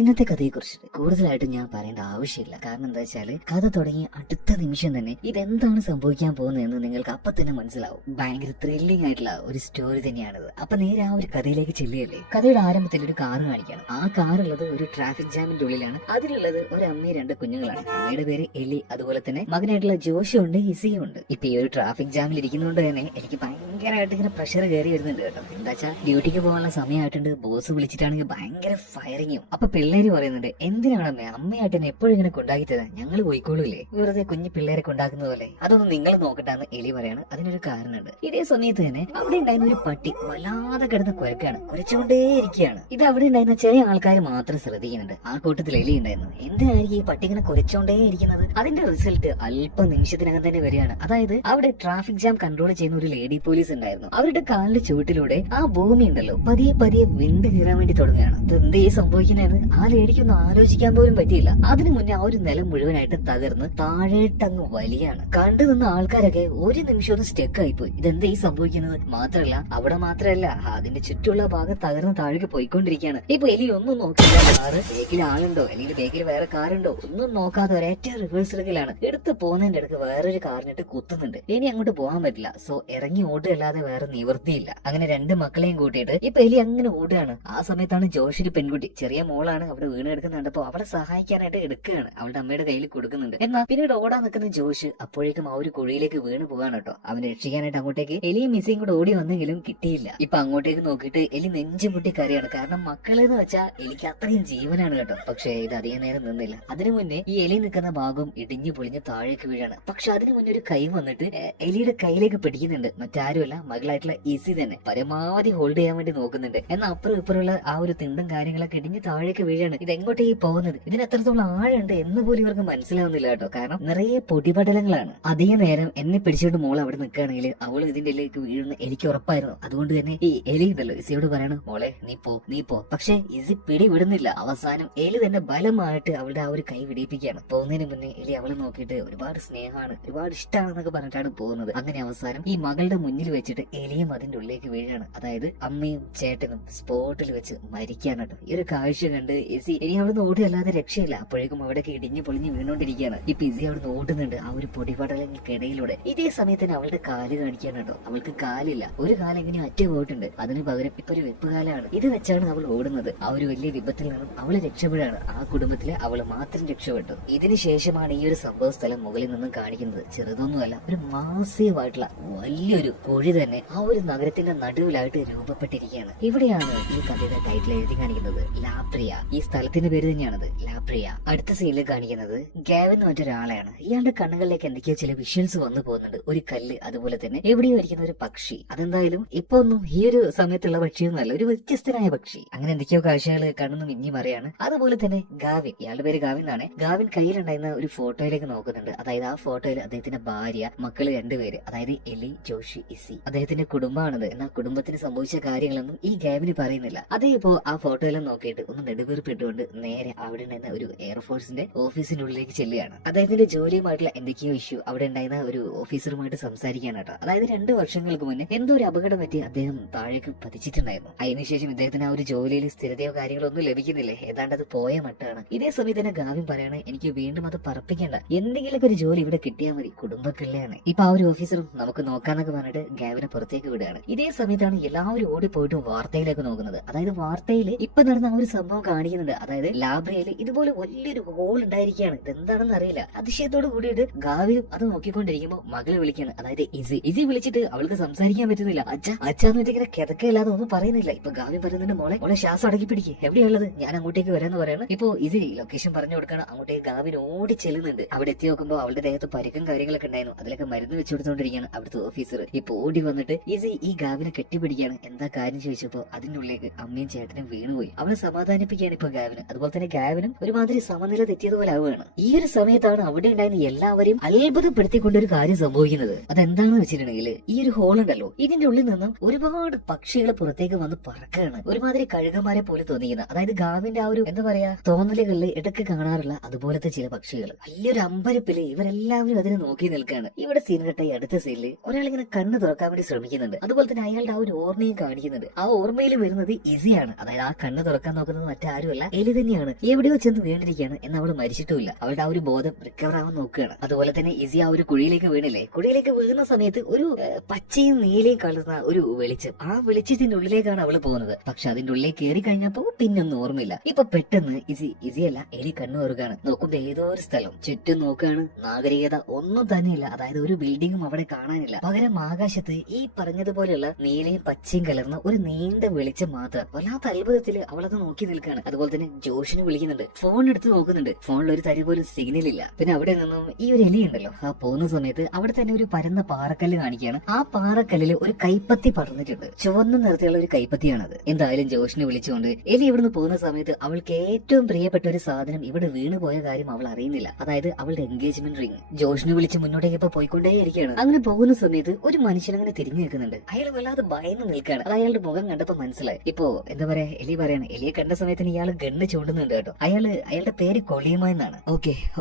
ഇന്നത്തെ കഥയെക്കുറിച്ച് കൂടുതലായിട്ട് ഞാൻ പറയേണ്ട ആവശ്യമില്ല. കാരണം എന്താ വെച്ചാല് കഥ തുടങ്ങി അടുത്ത നിമിഷം തന്നെ ഇതെന്താണ് സംഭവിക്കാൻ പോകുന്നതെന്ന് നിങ്ങൾക്ക് അപ്പൊ തന്നെ മനസ്സിലാവും. ഭയങ്കര ത്രില്ലിംഗ് ആയിട്ടുള്ള ഒരു സ്റ്റോറി തന്നെയാണിത്. അപ്പൊ നേരെ ആ ഒരു കഥയിലേക്ക് ചെല്ലുകയല്ലേ. കഥയുടെ ആരംഭത്തിൽ ഒരു കാറ് കാണിക്കണം. ആ കാറുള്ളത് ഒരു ട്രാഫിക് ജാമിന്റെ ഉള്ളിലാണ്. അതിലുള്ളത് ഒരു അമ്മയും രണ്ട് കുഞ്ഞുങ്ങളാണ്. അമ്മയുടെ പേര് എലി, അതുപോലെ തന്നെ മകനായിട്ടുള്ള ജോഷും ഉണ്ട്, ഇസിയും ഉണ്ട്. ഇപ്പൊ ഈ ഒരു ട്രാഫിക് ജാമിൽ ഇരിക്കുന്നതുകൊണ്ട് തന്നെ എനിക്ക് ഭയങ്കരമായിട്ട് ഇങ്ങനെ പ്രഷർ കയറി വരുന്നുണ്ട് കേട്ടോ. എന്താ വെച്ചാൽ ഡ്യൂട്ടിക്ക് പോകാനുള്ള സമയമായിട്ടുണ്ട്. ബോസ് വിളിച്ചിട്ടാണെങ്കിൽ ഭയങ്കര ഫയറിങ്ങും. അപ്പൊ പിള്ളേര് പറയുന്നുണ്ട്, എന്തിനാണ് അമ്മയായിട്ട് എപ്പോഴും ഇങ്ങനെ കൊണ്ടാക്കി തരാൻ, ഞങ്ങൾ പോയിക്കോളൂല്ലേ, വെറുതെ കുഞ്ഞു പിള്ളേരെ കൊണ്ടാക്കുന്ന പോലെ. അതൊന്നും നിങ്ങൾ നോക്കട്ടാന്ന് എലി പറയാണ്. അതിനൊരു കാരണമുണ്ട്. ഇതേ സമയത്ത് തന്നെ അവിടെ ഉണ്ടായിരുന്ന ഒരു പട്ടി വല്ലാതെ കിടന്ന് കുരക്കാണ്, കുരച്ചോണ്ടേയിരിക്കുകയാണ്. ഇത് അവിടെ ഉണ്ടായിരുന്ന ചെറിയ ആൾക്കാർ മാത്രം ശ്രദ്ധിക്കുന്നുണ്ട്. ആ കൂട്ടത്തിൽ എലി ഉണ്ടായിരുന്നു. എന്തിനായിരിക്കും ഈ പട്ടി ഇങ്ങനെ കുരച്ചോണ്ടേ ഇരിക്കുന്നത്? അതിന്റെ റിസൾട്ട് അല്പ നിമിഷത്തിനകം തന്നെ വരികയാണ്. അതായത് അവിടെ ട്രാഫിക് ജാം കൺട്രോൾ ചെയ്യുന്ന ഒരു ലേഡി പോലീസ് ഉണ്ടായിരുന്നു. അവരുടെ കാലിന്റെ ചുവട്ടിലൂടെ ആ ഭൂമി ഉണ്ടല്ലോ പതിയെ പതിയെ വിണ്ട് കീറാൻ വേണ്ടി തുടങ്ങുകയാണ്. ഇത് എന്തേ സംഭവിക്കുന്നതെന്ന് ആ ലേഡിക്കൊന്നും ആലോചിക്കാൻ പോലും പറ്റിയില്ല. അതിനു മുന്നേ ആ ഒരു നിലം മുഴുവനായിട്ട് തകർന്ന് താഴേട്ടങ്ങ് വലിയാണ്. കണ്ടു നിന്ന ആൾക്കാരൊക്കെ ഒരു നിമിഷം ഒന്ന് സ്റ്റെക്ക് ആയിപ്പോയി. ഇതെന്തേ സംഭവിക്കുന്നത്? മാത്രല്ല അവിടെ മാത്രമല്ല, അതിന്റെ ചുറ്റുള്ള ഭാഗം തകർന്ന് താഴേക്ക് പോയിക്കൊണ്ടിരിക്കുകയാണ്. ഇപ്പൊ എലി ഒന്നും നോക്കില്ല. കാറ് ബേക്കിൽ ആളുണ്ടോ അല്ലെങ്കിൽ ബേക്കിൽ വേറെ കാറുണ്ടോ ഒന്നും നോക്കാതെ ഒരേറ്റ റിവേഴ്സലുകളാണ്. എടുത്ത് പോകുന്നതിന്റെ അടുക്ക് വേറൊരു കാറിനിട്ട് കുത്തുന്നുണ്ട്. ഇനി അങ്ങോട്ട് പോകാൻ പറ്റില്ല. സോ ഇറങ്ങി ഓടുകയല്ലാതെ വേറെ നിവൃത്തിയില്ല. അങ്ങനെ രണ്ട് മക്കളെയും കൂട്ടിയിട്ട് ഇപ്പൊ എലി അങ്ങനെ ഓടുകയാണ്. ആ സമയത്താണ് ജോഷിന്റെ പെൺകുട്ടി, ചെറിയ മോളാണ്, അവിടെ വീണ് എടുക്കുന്നുണ്ടപ്പോ അവളെ സഹായിക്കാനായിട്ട് എടുക്കുകയാണ്. അവളുടെ അമ്മയുടെ കയ്യിൽ കൊടുക്കുന്നുണ്ട്. എന്നാൽ പിന്നീട് ഓടാൻ നിൽക്കുന്ന ജോഷ് അപ്പോഴേക്കും ആ ഒരു കുഴിയിലേക്ക് വീണ് പോകാണ് കേട്ടോ. അവനെ രക്ഷിക്കാനായിട്ട് അങ്ങോട്ടേക്ക് എലിയും മിസ്സിയും കൂടെ ഓടി വന്നെങ്കിലും കിട്ടിയില്ല. ഇപ്പൊ അങ്ങോട്ടേക്ക് നോക്കിയിട്ട് എലി നെഞ്ചു പൊട്ടി കരയാണ്. കാരണം മക്കളെന്ന് വെച്ചാൽ എലിക്ക് അത്രയും ജീവനാണ് കേട്ടോ. പക്ഷെ ഇത് അധികം നേരം നിന്നില്ല. അതിനു മുന്നേ ഈ എലി നിൽക്കുന്ന ഭാഗം ഇടിഞ്ഞു പൊളിഞ്ഞ് താഴേക്ക് വീഴാണ്. പക്ഷെ അതിനു മുന്നേ ഒരു കൈ വന്നിട്ട് എലിയുടെ കയ്യിലേക്ക് പിടിക്കുന്നുണ്ട്. മറ്റാരുമല്ല, മകളായിട്ടുള്ള ഇസി തന്നെ പരമാവധി ഹോൾഡ് ചെയ്യാൻ വേണ്ടി നോക്കുന്നുണ്ട്. എന്നാൽ അപ്പുറം ഇപ്പുറമുള്ള ആ ഒരു തിണ്ടും കാര്യങ്ങളൊക്കെ ഇടിഞ്ഞ് താഴേക്ക് വീഴാണ്. ഇത് എങ്ങോട്ടേക്ക് പോകുന്നത്, ഇതിന് എത്രത്തോളം ആഴുണ്ട് എന്ന് പോലും ഇവർക്ക് മനസ്സിലാവുന്നില്ല കേട്ടോ. കാരണം നിറയെ പൊടിപടലങ്ങളാണ്. അധിക നേരം എന്നെ പിടിച്ചോണ്ട് മോൾ അവിടെ നിൽക്കുകയാണെങ്കിൽ അവൾ ഇതിന്റെ ഇടയിലേക്ക് വീഴുന്ന എനിക്ക് ഉറപ്പായിരുന്നു. അതുകൊണ്ട് തന്നെ ഈ എലി ഉണ്ടല്ലോ ഇസിയോട് പറയാണ്, മോളെ നീ പോ. പക്ഷെ ഇസി പിടി വിടുന്നില്ല. അവസാനം എലി തന്നെ ബലമായിട്ട് അവളുടെ ആ ഒരു കൈ വിടിയിപ്പിക്കുകയാണ്. പോകുന്നതിന് മുന്നേ എലി അവളെ നോക്കിയിട്ട് ഒരുപാട് സ്നേഹമാണ്, ഒരുപാട് ഇഷ്ടമാണെന്നൊക്കെ പറഞ്ഞിട്ടാണ് പോകുന്നത്. അങ്ങനെ അവസാനം ഈ മകളുടെ മുന്നിൽ വെച്ചിട്ട് എലിയും അതിന്റെ ഉള്ളിലേക്ക് വീഴാണ്. അതായത് അമ്മയും ചേട്ടനും സ്പോട്ടിൽ വെച്ച് മരിക്കാണ് കേട്ടോ. ഈ ഒരു കാഴ്ച കണ്ട് ഇസി ഇനി അവിടുന്ന് ഓടിയല്ലാതെ രക്ഷയില്ല. അപ്പോഴേക്കും അവിടേക്ക് ഇടിഞ്ഞു പൊളിഞ്ഞ് വീണോണ്ടിരിക്കുകയാണ്. ഇപ്പൊ ഇസി അവിടുന്ന് ഓടുന്നുണ്ട് ആ ഒരു പൊടിപടലങ്ങൾക്കിടയിലൂടെ. ഇതേ സമയത്ത് തന്നെ അവളുടെ കാല് കാണിക്കാൻ കേട്ടോ. അവൾക്ക് കാലില്ല, ഒരു കാലെങ്ങനെയും അറ്റ പോയിട്ടുണ്ട്. അതിന് പകരം ഇപ്പൊ ഒരു വെപ്പുകാലാണ്. ഇത് വെച്ചാണ് അവൾ ഓടുന്നത്. ആ ഒരു വലിയ വിപത്തിൽ നിന്നും അവള് രക്ഷപ്പെടാണ്. ആ കുടുംബത്തിലെ അവള് മാത്രം രക്ഷപ്പെട്ടു. ഇതിന് ശേഷമാണ് ഈ ഒരു സംഭവ സ്ഥലം മുകളിൽ നിന്നും കാണിക്കുന്നത്. ചെറുതൊന്നുമല്ല, ഒരു മാസീവായിട്ടുള്ള വലിയൊരു കുഴി തന്നെ ആ ഒരു നഗരത്തിന്റെ നടുവിലായിട്ട് രൂപപ്പെട്ടിരിക്കുകയാണ്. ഇവിടെയാണ് ഈ കഥയുടെ ടൈറ്റിൽ എഴുതി കാണിക്കുന്നത് ലാപ്രിയ. ഈ സ്ഥലത്തിന്റെ പേര് തന്നെയാണത്, ലാപ്രിയ. അടുത്ത സീനിൽ കാണിക്കുന്നത് ഗാവിൻ എന്ന് മറ്റൊരാളെയാണ്. ഇയാളുടെ കണ്ണുകളിലേക്ക് എന്തൊക്കെയോ ചില വിഷ്വൽസ് വന്നു പോകുന്നുണ്ട്. ഒരു കല്ല്, അതുപോലെ തന്നെ എവിടെയോ ഇരിക്കുന്ന ഒരു പക്ഷി. അതെന്തായാലും ഇപ്പൊ ഒന്നും ഈ ഒരു സമയത്തുള്ള പക്ഷിയൊന്നുമല്ല, ഒരു വ്യത്യസ്തനായ പക്ഷി. അങ്ങനെ എന്തൊക്കെയോ കാഴ്ചകൾ കണ്ണു മിഞ്ഞി പറയാണ്. അതുപോലെ തന്നെ ഗാവിൻ, ഇയാളുടെ പേര് ഗാവിൻ എന്നാണ്. ഗാവിൻ കയ്യിലുണ്ടായിരുന്ന ഒരു ഫോട്ടോയിലേക്ക് നോക്കുന്നുണ്ട്. അതായത് ആ ഫോട്ടോയിൽ അദ്ദേഹത്തിന്റെ ഭാര്യ, മക്കള് രണ്ടുപേര്, അതായത് എലി, ജോഷി, ഇസി. അദ്ദേഹത്തിന്റെ കുടുംബമാണത്. എന്നാൽ കുടുംബത്തിന് സംഭവിച്ച കാര്യങ്ങളൊന്നും ഈ ഗാവിന് പറയുന്നില്ല. അതേ ഇപ്പോ ആ ഫോട്ടോയിലും നോക്കിയിട്ട് ഒന്ന് നെടുവീർപ്പിട്ടുകൊണ്ട് നേരെ അവിടെ ഉണ്ടായിരുന്ന ഒരു എയർഫോഴ്സിന്റെ ഓഫീസിന്റെ ഉള്ളിലേക്ക് ചെല്ലുകയാണ്. അദ്ദേഹത്തിന്റെ ജോലിയുമായിട്ടുള്ള എന്തൊക്കെയോ ഇഷ്യൂ അവിടെ ഉണ്ടായിരുന്ന ഒരു ഓഫീസറുമായിട്ട് സംസാരിക്കാനാട്ടോ. അതായത് 2 വർഷങ്ങൾക്ക് മുന്നേ എന്തോ ഒരു അപകടം പറ്റി അദ്ദേഹം താഴേക്ക് പതിച്ചിട്ടുണ്ടായിരുന്നു. അതിനുശേഷം ഇദ്ദേഹത്തിന് ആ ഒരു ജോലിയിൽ സ്ഥിരതയോ കാര്യങ്ങളോ ഒന്നും ലഭിക്കുന്നില്ലേ, ഏതാണ്ട് അത് പോയ മട്ടാണ്. ഇതേ സമയത്ത് തന്നെ ഗാവിൻ പറയാണ്, എനിക്ക് വീണ്ടും അത് പറപ്പിക്കേണ്ട, എന്തെങ്കിലുമൊക്കെ ഒരു ജോലി ഇവിടെ കിട്ടിയാൽ മതി, കുടുംബക്കിള്ളയാണ്. ഇപ്പൊ ആ ഒരു ഓഫീസറും നമുക്ക് നോക്കാന്നൊക്കെ പറഞ്ഞിട്ട് ഗാവിനെ പുറത്തേക്ക് വിടുകയാണ്. ഇതേ സമയത്താണ് എല്ലാവരും ഓടിപ്പോയിട്ട് വാർത്തയിലേക്ക് നോക്കുന്നത്. അതായത് വാർത്തയിൽ ഇപ്പൊ നടന്ന ആ ഒരു സംഭവം കാണിക്കുന്നുണ്ട്. അതായത് ലാബ്രയിൽ ഇതുപോലെ വലിയൊരു ഹോൾ ഉണ്ടായിരിക്കുകയാണ്. ഇതെന്താണെന്ന് അറിയില്ല. അതിശയത്തോട് കൂടിയിട്ട് ഗാവിനും അത് നോക്കിക്കൊണ്ടിരിക്കുമ്പോൾ മകളെ വിളിക്കാണ്, അതായത് ഇസി വിളിച്ചിട്ട് അവൾക്ക് സംസാരിക്കാൻ പറ്റുന്നില്ല. അച്ഛാന്ന് വെച്ചാൽ ഇങ്ങനെ കിതക്കയില്ലാതെ ഒന്നും പറയുന്നില്ല. ഇപ്പൊ ഗാവിൻ പറയുന്നുണ്ട്, മോളെ ശ്വാസം അടക്കി പിടിക്കുക, എവിടെയുള്ളത്, ഞാൻ അങ്ങോട്ടേക്ക് വരാന്ന് പറയാണ്. ഇപ്പൊ ഇസി ലൊക്കേഷൻ പറഞ്ഞു കൊടുക്കണം. അങ്ങോട്ടേക്ക് ഗാവിൻ ഓടി ചെല്ലുന്നുണ്ട്. അവിടെ എത്തി നോക്കുമ്പോൾ അവളുടെ ദേഹത്ത് പരിക്കും കാര്യങ്ങളൊക്കെ ഉണ്ടായിരുന്നു. അതിലൊക്കെ മരുന്ന് വെച്ചു കൊടുത്തോണ്ടിരിക്കുകയാണ് അവിടുത്തെ ഓഫീസർ. ഇപ്പൊ ഓടി വന്നിട്ട് ഇസി ഈ ഗാവിനെ കെട്ടിപ്പിടിക്കുകയാണ്. എന്താ കാര്യം ചോദിച്ചപ്പോ അതിന്റെ ഉള്ളിലേക്ക് അമ്മയും ചേട്ടനും വീണുപോയി. അവളെ സമാധാനിപ്പിക്കുകയാണ് ഇപ്പൊ ഗാവിന്. അതുപോലെ തന്നെ ഗാവിനും ഒരുമാതിരി സമനില തെറ്റിയതുപോലെ ആവുകയാണ്. ഈ ഒരു സമയത്താണ് അവിടെ ഉണ്ടായിരുന്ന എല്ലാവരെയും അത്ഭുതപ്പെടുത്തിക്കൊണ്ടൊരു കാര്യം സംഭവിക്കുന്നത്. അതെന്താണെന്ന് വെച്ചിട്ടുണ്ടെങ്കിൽ ഈ ഒരു ഹോൾ ഉണ്ടല്ലോ, ഇതിന്റെ ഉള്ളിൽ നിന്നും ഒരുപാട് പക്ഷികൾ പുറത്തേക്ക് വന്ന് പറക്കുകയാണ്. ഒരുമാതിരി കഴുകന്മാരെ പോലെ തോന്നിക്കുന്ന, അതായത് ഗാവിന്റെ ആ ഒരു എന്താ പറയാ തോന്നലുകളിൽ ഇടയ്ക്ക് കാണാറുള്ള അതുപോലത്തെ ചില പക്ഷികൾ. വലിയൊരു അമ്പരപ്പില് ഇവരെല്ലാവരും അതിനെ നോക്കി നിൽക്കുകയാണ്. ഇവിടെ സീൻ കെട്ട ഈ അടുത്ത സീനില് ഒരാളിങ്ങനെ കണ്ണ് തുറക്കാൻ വേണ്ടി ശ്രമിക്കുന്നുണ്ട്. അതുപോലെ തന്നെ അയാളുടെ ആ ഒരു ഓർമ്മയും കാണിക്കുന്നുണ്ട്. ആ ഓർമ്മയിൽ വരുന്നത് ഇസിയാണ്. അതായത് ആ കണ്ണ് തുറക്കാൻ നോക്കുന്നത് മറ്റാരും ആരുമല്ല എലി തന്നെയാണ്. എവിടെയോ ചെന്ന് വീണിരിക്കുകയാണ്. എന്ന് അവള് മരിച്ചിട്ടുമില്ല. അവളുടെ ആ ഒരു ബോധം റിക്കവർ ആവാൻ നോക്കുകയാണ്. അതുപോലെ തന്നെ ഇസി ആ ഒരു കുഴിയിലേക്ക് വീണില്ലേ, കുഴിയിലേക്ക് വീഴുന്ന സമയത്ത് ഒരു പച്ചയും നീലയും കലർന്ന ഒരു വെളിച്ചം, ആ വെളിച്ചത്തിന്റെ ഉള്ളിലേക്കാണ് അവള് പോകുന്നത്. പക്ഷെ അതിന്റെ ഉള്ളിലേക്ക് കയറി കഴിഞ്ഞപ്പോ പിന്നൊന്നും ഓർമ്മയില്ല. ഇപ്പൊ പെട്ടെന്ന് ഇസിയല്ല എലി കണ്ണു തുറക്കുകയാണ്. നോക്കുമ്പോ ഏതോ ഒരു സ്ഥലം, ചുറ്റും നോക്കുകയാണ്, നാഗരികത ഒന്നും തന്നെയില്ല. അതായത് ഒരു ബിൽഡിങ്ങും അവിടെ കാണാനില്ല. പകരം ആകാശത്ത് ഈ പറഞ്ഞതുപോലെയുള്ള നീലയും പച്ചയും കലർന്ന ഒരു നീണ്ട വെളിച്ചം മാത്രം. വല്ലാത്ത അത്ഭുതത്തില് അവളത് നോക്കി നിൽക്കുകയാണ്. അതുപോലെ തന്നെ ജോഷിനെ വിളിക്കുന്നുണ്ട്, ഫോൺ എടുത്ത് നോക്കുന്നുണ്ട്. ഫോണിൽ ഒരു തരി പോലും സിഗ്നൽ ഇല്ല. പിന്നെ അവിടെ നിന്നും ഈ ഒരു എലി ഉണ്ടല്ലോ, ആ പോകുന്ന സമയത്ത് അവിടെ തന്നെ ഒരു പരന്ന പാറക്കല്ല് കാണിക്കുകയാണ്. ആ പാറക്കല്ലിൽ ഒരു കൈപ്പത്തി പടർന്നിട്ടുണ്ട്. ചുവന്ന നിറത്തിലുള്ള ഒരു കൈപ്പത്തിയാണത്. എന്തായാലും ജോഷിനെ വിളിച്ചുകൊണ്ട് എലി ഇവിടുന്ന് പോകുന്ന സമയത്ത് അവൾക്ക് ഏറ്റവും പ്രിയപ്പെട്ട ഒരു സാധനം ഇവിടെ വീണു പോയ കാര്യം അവൾ അറിയുന്നില്ല. അതായത് അവളുടെ എൻഗേജ്മെന്റ് റിംഗ്. ജോഷിനെ വിളിച്ച് മുന്നോട്ടേക്ക് ഇപ്പൊ പോയിക്കൊണ്ടേയിരിക്കുകയാണ്. അങ്ങനെ പോകുന്ന സമയത്ത് ഒരു മനുഷ്യൻ അങ്ങനെ തിരിഞ്ഞു നിൽക്കുന്നുണ്ട്. അയാൾ വല്ലാതെ ഭയന്ന് നിൽക്കുകയാണ്. അത് അയാളുടെ മുഖം കണ്ടപ്പോ മനസ്സിലായി. ഇപ്പോ എന്താ പറയാ, എലി പറയാണ്, എലിയെ കണ്ട സമയത്തിന് ഇയാൾ ഗണ്ണ് ചൂണ്ടുന്നുണ്ട് കേട്ടോ. അയാളുടെ പേര് കൊളിയമ്മ എന്നാണ്.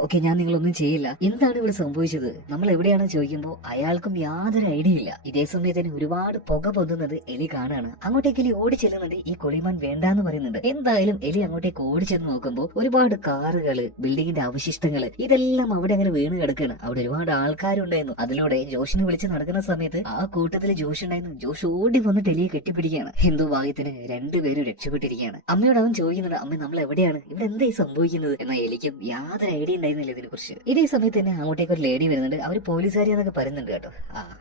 ഓക്കെ ഞാൻ നിങ്ങളൊന്നും ചെയ്യില്ല. എന്താണ് ഇവിടെ സംഭവിച്ചത്, നമ്മൾ എവിടെയാണ് ചോദിക്കുമ്പോ അയാൾക്കും യാതൊരു ഐഡിയ ഇല്ല. ഇതേ സമയത്തിന് ഒരുപാട് പുക പൊതുന്നത് എലി കാണാണ്. അങ്ങോട്ടേക്ക് എലി ഓടി ചെല്ലുന്നുണ്ട്. ഈ കൊളിമാൻ വേണ്ടാന്ന് പറയുന്നുണ്ട്. എന്തായാലും എലി അങ്ങോട്ടേക്ക് ഓടി ചെന്ന് നോക്കുമ്പോ ഒരുപാട് കാറുകള്, ബിൽഡിങ്ങിന്റെ അവശിഷ്ടങ്ങള്, ഇതെല്ലാം അവിടെ അങ്ങനെ വീണ് കിടക്കാണ്. അവിടെ ഒരുപാട് ആൾക്കാരുണ്ടായിരുന്നു. അതിലൂടെ ജോഷിനെ വിളിച്ച് നടക്കുന്ന സമയത്ത് ആ കൂട്ടത്തില് ജോഷ് ഉണ്ടായിരുന്നു. ജോഷ് ഓടി വന്നിട്ട് എലിയെ കെട്ടിപ്പിടിക്കുകയാണ്. എന്തോ ഭാഗ്യത്തിന് രണ്ടുപേരും രക്ഷപ്പെട്ടിരിക്കുകയാണ്. അമ്മയോട് അവൻ ചോദിക്കുന്നുണ്ട്, അമ്മ നമ്മൾ എവിടെയാണ്, ഇവിടെ എന്തായി സംഭവിക്കുന്നത്? എന്നാൽ എലിക്കും യാതൊരു ഐഡിയ ഉണ്ടായിരുന്നില്ല ഇതിനെ കുറിച്ച്. ഇതേ സമയത്ത് തന്നെ അങ്ങോട്ടേക്ക് ഒരു ലേഡി വരുന്നുണ്ട്. അവര് പോലീസുകാരി എന്നൊക്കെ പറയുന്നുണ്ട് കേട്ടോ.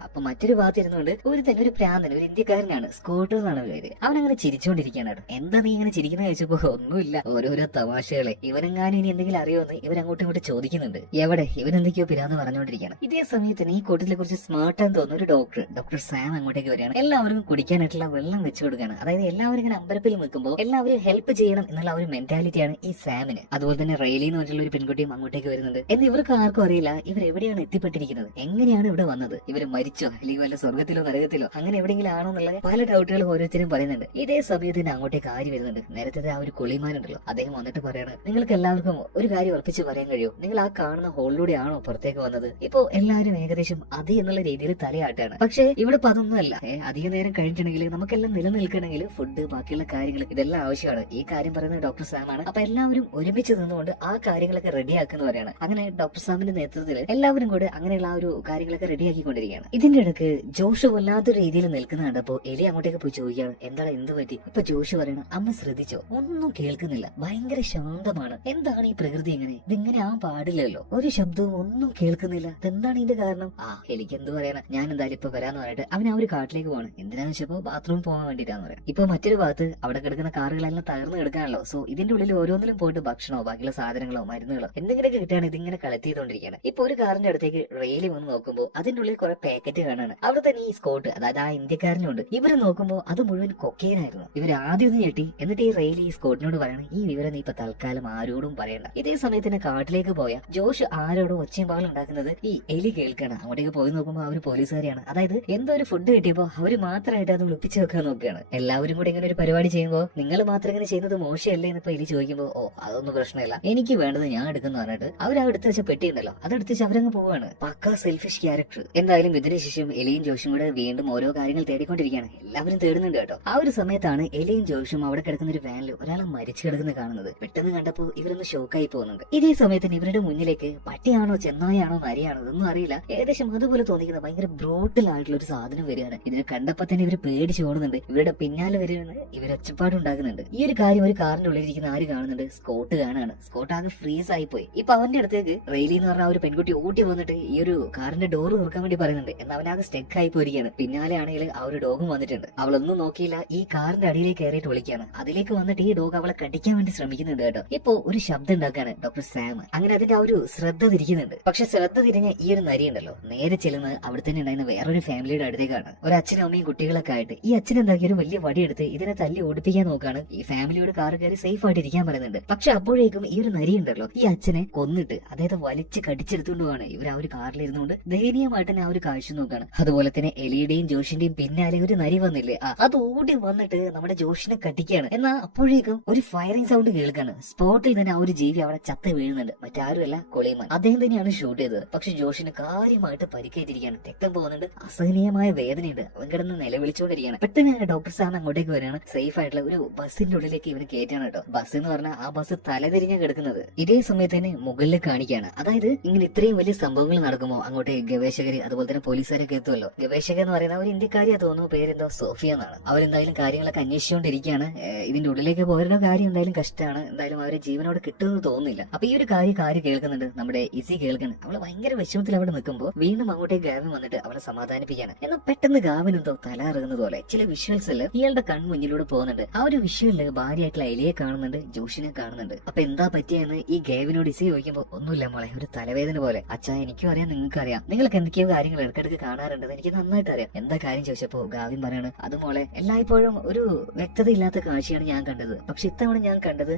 അപ്പൊ മറ്റൊരു ഭാഗത്തിരുന്നുകൊണ്ട് ഒരു പ്രാന്തൻ, ഒരു ഇന്ത്യക്കാരനാണ്, സ്കോട്ടർ എന്നാണ് പേര്. അവനങ്ങനെ ചിരിച്ചോണ്ടിരിക്കുകയാണ് കേട്ടോ. എന്താ നീ ഇങ്ങനെ ചിരിക്കുന്ന ചോദിച്ചപ്പോ ഒന്നുമില്ല, ഓരോരോ തമാശകളെ. ഇവനെങ്ങാനും ഇനി എന്തെങ്കിലും അറിയോന്ന് ഇവരങ്ങോട്ടും ഇങ്ങോട്ട് ചോദിക്കുന്നുണ്ട്. എവിടെ ഇവനെന്തൊക്കെയോ പിരാന്ന് പറഞ്ഞുകൊണ്ടിരിക്കുകയാണ്. ഇതേ സമയത്ത് ഈ കൂട്ടത്തിലെ കുറിച്ച് സ്മാർട്ട് ആണെന്ന് തോന്നുന്ന ഒരു ഡോക്ടർ സാം അങ്ങോട്ടേക്ക് വരികയാണ്. എല്ലാവർക്കും കുടിക്കാനായിട്ടുള്ള വെള്ളം വെച്ചു കൊടുക്കുകയാണ്. അതായത് എല്ലാവരും ഇങ്ങനെ അമ്പരപ്പിൽ നിൽക്കുമ്പോൾ എല്ലാവരും ഹെൽപ്പ് ചെയ്യണം എന്നുള്ള ഒരു മെന്റാലിറ്റിയാണ് ഈ സാമിന്. അതുപോലെ തന്നെ റെയിലി എന്ന് പറഞ്ഞിട്ടുള്ള ഒരു പെൺകുട്ടിയും അങ്ങോട്ടേക്ക് വരുന്നുണ്ട്. എന്ന് ഇവർക്ക് ആർക്കും അറിയില്ല ഇവർ എവിടെയാണ് എത്തിപ്പെട്ടിരിക്കുന്നത്, എങ്ങനെയാണ് ഇവിടെ വന്നത്, ഇവർ മരിച്ചോ അല്ലെങ്കിൽ വല്ല സ്വർഗത്തിലോ നരകത്തിലോ അങ്ങനെ എവിടെയെങ്കിലും ആണോ എന്നുള്ള പല ഡൗട്ടുകളും ഓരോരുത്തരും പറയുന്നുണ്ട്. ഇതേ സമയത്ത് തന്നെ അങ്ങോട്ടേക്ക് ആര് വരുന്നുണ്ട്, നേരത്തെ ആ ഒരു കുളിമാനുണ്ടല്ലോ, അദ്ദേഹം വന്നിട്ട് പറയാണ്, നിങ്ങൾക്ക് എല്ലാവർക്കും ഒരു കാര്യം ഉറപ്പിച്ച് പറയാൻ കഴിയും, നിങ്ങൾ ആ കാണുന്ന ഹോളിലൂടെ ആണോ പുറത്തേക്ക് വന്നത്? ഇപ്പോ എല്ലാവരും ഏകദേശം അത് എന്നുള്ള രീതിയിൽ തലയാട്ടാണ്. പക്ഷേ ഇവിടെ ഇപ്പൊ അതൊന്നുമല്ല. അധിക നേരം കഴിഞ്ഞിട്ടുണ്ടെങ്കിൽ നമുക്കെല്ലാം നിലനിൽക്കണമെങ്കിൽ ഫുഡ്, ബാക്കിയുള്ള കാര്യങ്ങൾ ഇതെല്ലാം ആവശ്യമാണ്. ഈ കാര്യം പറയുന്നത് ഡോക്ടർ സാം ആണ്. അപ്പൊ എല്ലാവരും ഒരുമിച്ച് നിന്നുകൊണ്ട് ആ കാര്യങ്ങളൊക്കെ റെഡിയാക്കുന്നവരാണ്. അങ്ങനെ ഡോക്ടർ സാമിന്റെ നേതൃത്വത്തിൽ എല്ലാവരും കൂടെ അങ്ങനെയുള്ള ആ ഒരു കാര്യങ്ങളൊക്കെ റെഡിയാക്കിക്കൊണ്ടിരിക്കുകയാണ്. ഇതിന്റെ ഇടയ്ക്ക് ജോഷ് വല്ലാത്തൊരു രീതിയിൽ നിൽക്കുന്ന കണ്ടപ്പോ എലി അങ്ങോട്ടേക്ക് പോയി ചോദിക്കുകയാണ്, എന്താണ്, എന്ത് പറ്റി? ഇപ്പൊ ജോഷ് പറയണം, അമ്മ ശ്രദ്ധിച്ചോ, ഒന്നും കേൾക്കുന്നില്ല, ഭയങ്കര ശാന്തമാണ്. എന്താണ് ഈ പ്രകൃതി ഇങ്ങനെ? ഇതിങ്ങനെ ആവാൻ പാടില്ലല്ലോ, ഒരു ശബ്ദവും ഒന്നും കേൾക്കുന്നില്ല. ഇതെന്താണ് ഇതിന്റെ കാരണം? എനിക്ക് എന്ത് പറയണം, ഞാൻ എന്തായാലും ഇപ്പൊ വരാന്ന് പറഞ്ഞിട്ട് അവൻ ആ ഒരു കാട്ടിലേക്ക് പോകണം. എന്തിനാന്ന് വെച്ചപ്പോ ബാത്റൂമിൽ പോകാൻ വേണ്ടിട്ടാന്ന് പറയാം. ഇപ്പൊ മറ്റൊരു ഭാഗത്ത് അവിടെ കിടക്കുന്ന കാറുകളെല്ലാം തകർന്നു കിടക്കാണല്ലോ. സോ ഇതിന്റെ ഉള്ളിൽ ഓരോന്നിലും പോയിട്ട് ഭക്ഷണമോ ബാക്കിയുള്ള സാധനങ്ങളോ മരുന്നുകളോ എന്തെങ്കിലുമൊക്കെ കിട്ടാണ് ഇതിങ്ങനെ കളക്ട് ചെയ്തുകൊണ്ടിരിക്കുകയാണ്. ഇപ്പൊ ഒരു കാറിന്റെ അടുത്തേക്ക് റെയിലി വന്ന് നോക്കുമ്പോൾ അതിന്റെ ഉള്ളിൽ കുറെ പാക്കറ്റ് കാണാണ്. അവിടെ തന്നെ ഈ സ്കോട്ട്, അതായത് ആ ഇന്ത്യക്കാരനുണ്ട്. ഇവര് നോക്കുമ്പോൾ അത് മുഴുവൻ കൊക്കെയിനായിരുന്നു. ഇവർ ആദ്യം ഒന്ന് ഞെട്ടി. എന്നിട്ട് ഈ റെയിലി ഈ സ്കോട്ടിനോട് പറയണം, ഈ വിവരം നീ ഇപ്പൊ തൽക്കാലം ആരോടും പറയണ്ട. ഇതേ സമയത്ത് തന്നെ കാട്ടിലേക്ക് പോയ ജോഷ് ആരോടോ ഒച്ചയും പാലും ഉണ്ടാക്കുന്നത് ഈ എലി കേൾക്കണം. അങ്ങോട്ടേക്ക് പോയി നോക്കുമ്പോൾ അവർ പോലീസുകാരിയാണ്. അതായത് എന്തോ ഒരു ഫുഡ് കിട്ടിയപ്പോ അവര് മാത്രമായിട്ട് അത് ഒളിപ്പിച്ചു വെക്കാൻ നോക്കുകയാണ്. എല്ലാവരും കൂടി ഇങ്ങനെ ഒരു പരിപാടി ചെയ്യുമ്പോൾ നിങ്ങൾ മാത്രം ഇങ്ങനെ ചെയ്യുന്നത് മോശമല്ലേ എന്ന് ഇപ്പൊ എലി ചോദിക്കുമ്പോൾ, അതൊന്നും പ്രശ്നമില്ല, എനിക്ക് വേണ്ടത് ഞാൻ എടുക്കുന്ന പറഞ്ഞിട്ട് അവർ ആ എടുത്ത് വെച്ച പെട്ടി ഉണ്ടല്ലോ അതെടുത്ത് വെച്ച് അവരങ്ങ് പോവാണ്. പക്ക സെൽഫിഷ് ക്യാരക്ടർ. എന്തായാലും ഇതിന് ശേഷം എലിയും ജോഷും കൂടെ വീണ്ടും ഓരോ കാര്യങ്ങൾ തേടിക്കൊണ്ടിരിക്കുകയാണ്. എല്ലാവരും തേടുന്നുണ്ട് കേട്ടോ. ആ ഒരു സമയത്താണ് എലിയും ജോഷും അവിടെ കിടക്കുന്ന ഒരു വാനിൽ ഒരാളെ മരിച്ചു കിടക്കുന്നത് കാണുന്നത്. പെട്ടെന്ന് കണ്ടപ്പോ ഇവരൊന്ന് ഷോക്കായി പോകുന്നുണ്ട്. ഇതേ സമയത്തിന് ഇവരുടെ മുന്നിലേക്ക് പട്ടിയാണോ ചെന്നായാണോ നരിയാണോ ഇതൊന്നും അറിയില്ല, ഏകദേശം അതുപോലെ തോന്നിക്കുന്ന ഭയങ്കര ബ്രോട്ടിൽ ആയിട്ടുള്ള ഒരു സാധനം വരികയാണ്. ഇതിനെ കണ്ടപ്പോ തന്നെ ഇവർ പേടിച്ച് ഓടുന്നുണ്ട്. ഇവരുടെ പിന്നാലെ വരുന്ന ഇവർ ഒച്ചപ്പാടുണ്ടാക്കുന്നുണ്ട്. ഈ ഒരു കാര്യം ഒരു കാറിന്റെ ഉള്ളിലിരിക്കുന്ന ആര് കാണുന്നുണ്ട്, സ്കോട്ട് കാണാണ്. സ്കോട്ട് ആകെ ഫ്രീസ് ആയി പോയി. ഇപ്പൊ അവന്റെ അടുത്തേക്ക് റെയിലി എന്ന് പറഞ്ഞ ഒരു പെൺകുട്ടി ഓടി വന്നിട്ട് ഈ ഒരു കാറിന്റെ ഡോറ് തുറക്കാൻ വേണ്ടി പറയുന്നുണ്ട്. എന്നാൽ അവനാകെ സ്റ്റെക്ക് ആയി പോയിരിക്കുകയാണ്. പിന്നാലെ ആണെങ്കിൽ ആ ഒരു ഡോഗും വന്നിട്ടുണ്ട്. അവളൊന്നും നോക്കിയില്ല, ഈ കാറിന്റെ അടിയിലേക്ക് കയറിയിട്ട് വിളിക്കുകയാണ്. അതിലേക്ക് വന്നിട്ട് ഈ ഡോഗ് അവളെ കടിക്കാൻ വേണ്ടി ശ്രമിക്കുന്നുണ്ട് കേട്ടോ. ഇപ്പൊ ഒരു ശബ്ദം ഉണ്ടാക്കാണ് ഡോക്ടർ സാം. അങ്ങനെ അതിന്റെ ആ ഒരു ശ്രദ്ധ തിരിക്കുന്നുണ്ട്. പക്ഷെ ശ്രദ്ധ തിരിഞ്ഞ ഈ ഒരു നരി ഉണ്ടല്ലോ നേരെ ചെല്ലുന്നത് അവിടെ തന്നെ ഉണ്ടായിരുന്ന വേറൊരു ഫാമിലിയുടെ അടുത്തേക്കാണ്. ഒരു അച്ഛനും അമ്മയും കുട്ടികളൊക്കെ ആയിട്ട്. ഈ അച്ഛൻ എന്താക്കിയ ഒരു വലിയ വടിയെടുത്ത് ഇതിനെ തല്ലി ഓടിപ്പിക്കാൻ നോക്കാണ്. ഈ ഫാമിലിയോട് കാറ് കയറി സേഫ് ആയിട്ട് ഇരിക്കാൻ പറയുന്നുണ്ട്. പക്ഷെ അപ്പോഴേക്കും ഈ ഒരു നരി ഉണ്ടല്ലോ ഈ അച്ഛനെ കൊന്നിട്ട് അദ്ദേഹത്തെ വലിച്ച് കടിച്ചെടുത്തുകൊണ്ട് പോവാണ്. ഇവർ ആ ഒരു കാറിലിരുന്നുകൊണ്ട് ദയനീയമായിട്ട് തന്നെ ആ ഒരു കാഴ്ച നോക്കാണ്. അതുപോലെ തന്നെ എലിയുടെയും ജോഷിന്റെയും പിന്നാലെ ഒരു നരി വന്നില്ലേ, അത് ഓടി വന്നിട്ട് നമ്മുടെ ജോഷിനെ കടിക്കുകയാണ്. എന്നാൽ അപ്പോഴേക്കും ഒരു ഫയറിംഗ് സൗണ്ട് കേൾക്കാണ്. സ്പോട്ടിൽ തന്നെ ആ ഒരു ജീവി അവിടെ ചത്ത് വീഴുന്നുണ്ട്. മറ്റാരുമല്ല, കൊളിമാൻ. അദ്ദേഹം തന്നെയാണ് ഷൂട്ട് ചെയ്തത്. പക്ഷെ ജോഷിന് കാര്യമായിട്ട് പരിക്കേറ്റിരിക്കുകയാണ്. രക്തം പോകുന്നുണ്ട്, അസഹനീയമായ വേദനയുണ്ട്. അവൻ കിടന്ന് നിലവിളിച്ചുകൊണ്ടിരിക്കുകയാണ്. പെട്ടെന്ന് ഡോക്ടർ സാം അങ്ങോട്ടേക്ക് വരികയാണ്. സേഫ് ആയിട്ടുള്ള ഒരു ബസിന്റെ ഉള്ളിലേക്ക് ഇവന് കയറ്റാൻ ബസ്സാണ് കേട്ടോ. ബസ് എന്ന് പറഞ്ഞാൽ ആ ബസ് തലതിരിഞ്ഞ കിടക്കുന്നത്. ഇതേ സമയത്ത് തന്നെ മുകളിൽ കാണിക്കുകയാണ്. അതായത് ഇങ്ങനെ ഇത്രയും വലിയ സംഭവങ്ങൾ നടക്കുമ്പോൾ അങ്ങോട്ട് ഗവേഷകര് അതുപോലെ തന്നെ പോലീസുകാരൊക്കെ എത്തുമല്ലോ. ഗവേഷക എന്ന് പറയുന്ന ഒരു ഇന്ത്യക്കാരിയാ തോന്നുന്നു, പേരെന്തോ സോഫിയ എന്നാണ്. അവരെന്തായാലും കാര്യങ്ങളൊക്കെ അന്വേഷിച്ചുകൊണ്ടിരിക്കുകയാണ്. ഇതിന്റെ ഉള്ളിലേക്ക് പോരുടെ കാര്യം എന്തായാലും കഷ്ടമാണ്. എന്തായാലും അവരെ ജീവനോട് കിട്ടുമെന്ന് തോന്നുന്നില്ല. അപ്പൊ ഈ ഒരു കാര്യം കേൾക്കുന്നുണ്ട് നമ്മുടെ ഇസി കേൾക്കുന്നുണ്ട്. അവള് ഭയങ്കര വിഷമത്തിൽ അവിടെ നിൽക്കുമ്പോൾ വീണ്ടും അങ്ങോട്ടേക്ക് ഗാവിൻ വന്നിട്ട് അവളെ സമാധാനിപ്പിക്കാണ്. എന്നാൽ പെട്ടെന്ന് ഗാവിൻ എന്തോ തല ഇറങ്ങുന്നത് പോലെ ചില വിഷ്വൽസിൽ ഇയാളുടെ കൺമുന്നിലൂടെ പോകുന്നുണ്ട്. ആ ഒരു വിഷ്വലില് ഭാര്യയായിട്ടുള്ള എലിയെ കാണുന്നുണ്ട്, ജോഷിനെ കാണുന്നുണ്ട്. അപ്പൊ എന്താ പറ്റിയെന്ന് ഈ ഗാവിനോട് ഇസി ചോദിക്കുമ്പോൾ ഒന്നുമില്ല മോളെ, ഒരു തലവേദന പോലെ. അച്ഛാ എനിക്കും അറിയാം, നിങ്ങൾക്ക് അറിയാം, നിങ്ങൾക്ക് എന്തൊക്കെയോ കാര്യങ്ങൾ ഇടയ്ക്കിടയ്ക്ക് കാണാറുണ്ടെന്ന് എനിക്ക് നന്നായിട്ട് അറിയാം. എന്താ കാര്യം ചോദിച്ചപ്പോ ഗാവിൻ പറയാണ്, അത് മോളെ എല്ലായ്പ്പോഴും ഒരു വ്യക്തത ഇല്ലാത്ത കാഴ്ചയാണ് ഞാൻ കണ്ടത്. പക്ഷെ ഇത്തവണ ഞാൻ കണ്ടത്